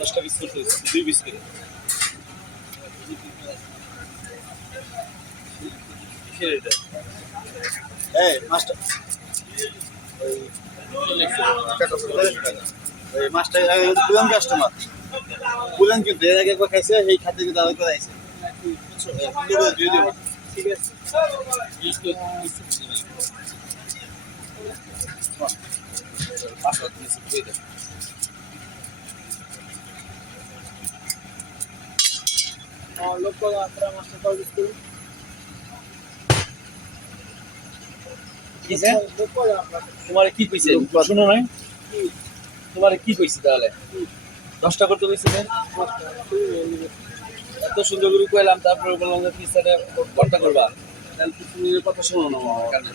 10টা পিস করতে হয়েছে 2 পিস করে কিসের এটা এই মাস্টার ওই মাস্টার পুরান কাস্টমার পুরান কিন্তু এর আগে একবার খাইছে সেই খাতে কিন্তু আরো করে আইছে ঠিক আছে পাসওয়ার্ড মেসেজ করে দাও লোক করে আপনারা মাস্টার সার্ভিস করুন কিসে লোক করে আপনারা তোমার কি কইছে শুনো নাই তোমার কি কইছে তাহলে 10টা করতে কইছে না এত সুন্দর করে কইলাম তারপরে বললাম যে পিছাটা ভর্তা করবা তাহলে তুমি কথা শোনো না আমার কানে